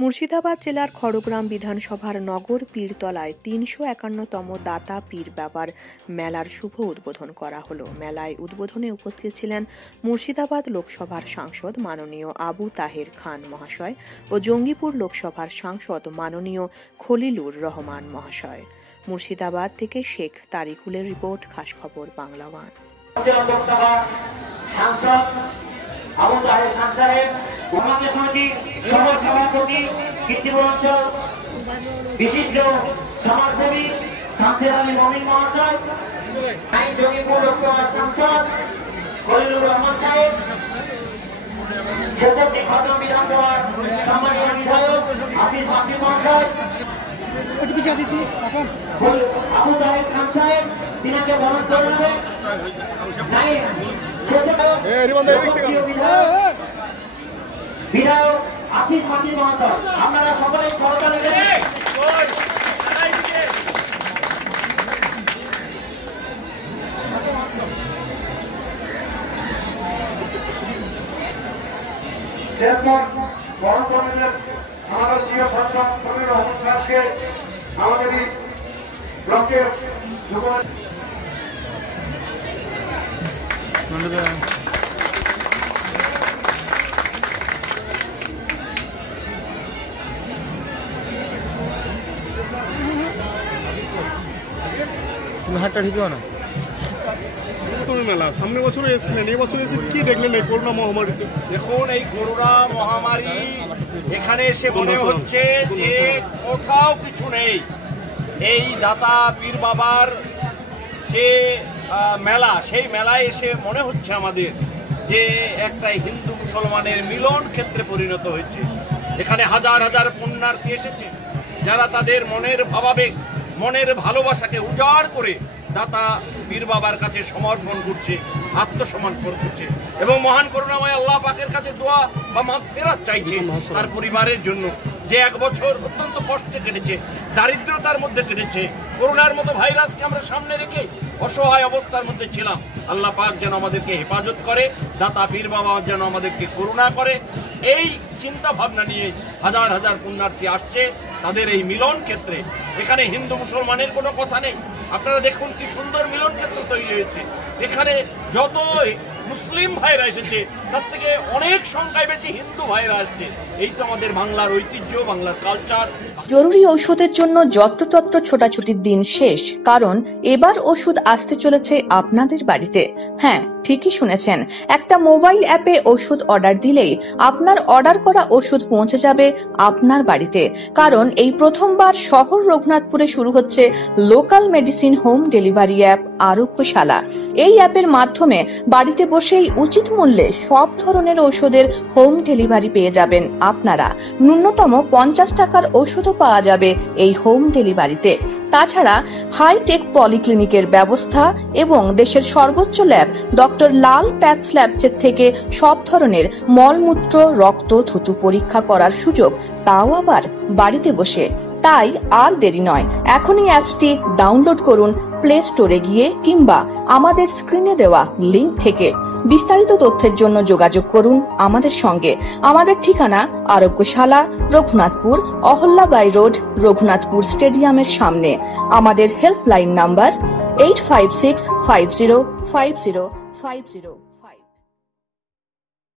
মুর্শিদাবাদ জেলার খড়গ্রাম বিধানসভার নগর পীরতলায় ৩৫১তম দাতা পীর বাবার মেলার শুভ উদ্বোধন করা হলো। মেলায় উদ্বোধনে উপস্থিত ছিলেন মুর্শিদাবাদ লোকসভার সাংসদ মাননীয় আবু তাহের খান মহাশয় ও জঙ্গিপুর লোকসভার সাংসদ মাননীয় খলিলুর রহমান মহাশয়। মুর্শিদাবাদ থেকে শেখ তারিকুলের রিপোর্ট, খাস খবর বাংলা ওয়ান। আবু তাহের খান সাহেব কর্মচারী সমিতির সভাপতি, কীর্তিপুরাঞ্চল বিশিষ্ট সমাজসেবী শামসের আলী মমিন মহাশয়, জঙ্গিপুর লোকসভার সাংসদ খলিলুর রহমান সাহেব, ছেষট্টি খড়গ্রাম বিধানসভার সম্মানীয় বিধায়ক আসিফ মাকির মহাশয়, আবু তাহের খান সাহেব তিনাকে বরণ করে নেবেন। বিধায়ক আসিফ মাকির মহাশয়, আপনারা সকলে করতালি দেন। এরপর বরণ করে নেবেন আমাদের প্রিয় সাংসদ খলিলুর রহমান সাহেবকে, আমাদের এই ব্লকের যুব হাটটা ঠিক না মেলা সামনে বছর এসেছিলেন, এই বছর এসে কি দেখলেন এই করোনা মহামারীতে? দেখুন, এই করোনা মহামারী এখানে এসে মনে হচ্ছে যে কোথাও কিছু নেই। এই দাতা পীর বাবার যে মেলা, সেই মেলায় এসে মনে হচ্ছে আমাদের যে একটা হিন্দু মুসলমানের মিলন ক্ষেত্রে পরিণত হয়েছে। এখানে হাজার হাজার পুণ্যার্থী এসেছে, যারা তাদের মনের ভাবাবেগ, মনের ভালোবাসাকে উজাড় করে দাতা পীর বাবার কাছে সমর্পণ করছে, আত্মসমর্পণ করছে এবং মহান করুণাময় আল্লাহ পাকের কাছে দোয়া বা মাগফিরাত চাইছে তার পরিবারের জন্য, যে এক বছর অত্যন্ত কষ্টে কেটেছে, দারিদ্রতার মধ্যে কেটেছে। করোনার মতো ভাইরাসকে আমরা সামনে রেখে অসহায় অবস্থার মধ্যে ছিলাম। আল্লাহ পাক যেন আমাদেরকে হেফাজত করে, দাতা পীর বাবা যেন আমাদেরকে করুণা করে, এই চিন্তা ভাবনা নিয়ে হাজার হাজার পুণ্যার্থী আসছে তাদের এই মিলন ক্ষেত্রে। এখানে হিন্দু মুসলমানের কোনো কথা নেই। আপনারা দেখুন কি সুন্দর মিলন ক্ষেত্র তৈরি হয়েছে। এখানে যত মুসলিম ভাইরা এসেছে তার থেকে অনেক সংখ্যায় বেশি হিন্দু ভাইরা আসছে। এই তো আমাদের বাংলার ঐতিহ্য, বাংলার কালচার। জরুরি ঔষধের জন্য যত্রতত্র ছোটাছুটির দিন শেষ, কারণ এবার ওষুধ আসতে চলেছে আপনাদের বাড়িতে। হ্যাঁ, ঠিকই শুনেছেন, একটা মোবাইল অ্যাপে ওষুধ অর্ডার দিলেই আপনার অর্ডার করা ওষুধ পৌঁছে যাবে আপনার বাড়িতে। কারণ এই প্রথমবার শহর রঘুনাথপুরে শুরু হচ্ছে local medicine home delivery app Arogyashala. এই অ্যাপের মাধ্যমে বাড়িতে বসেই উচিত মূল্যে সব ধরনের ওষুধের হোম ডেলিভারি পেয়ে যাবেন আপনারা। ন্যূনতম ৫০ টাকার ওষুধও পাওয়া যাবে এই হোম ডেলিভারিতে। তাছাড়া হাইটেক পলিক্লিনিকের ব্যবস্থা এবং দেশের সর্বোচ্চ ল্যাব ডক্টর লাল প্যাথস ল্যাবসের থেকে সব ধরনের মলমূত্র, রক্ত, থুতু পরীক্ষা করার সুযোগ, তাও আবার বাড়িতে বসে। তাই আর দেরি নয়, এখনই অ্যাপসটি ডাউনলোড করুন প্লে স্টোরে গিয়ে কিংবা আমাদের স্ক্রিনে দেওয়া লিংক থেকে। বিস্তারিত তথ্যের জন্য যোগাযোগ করুন আমাদের সঙ্গে। আমাদের ঠিকানা আরোগ্যশালা, রঘুনাথপুর, অহল্যাবাই রোড, রঘুনাথপুর স্টেডিয়ামের সামনে। আমাদের হেল্পলাইন নাম্বার 8565050505।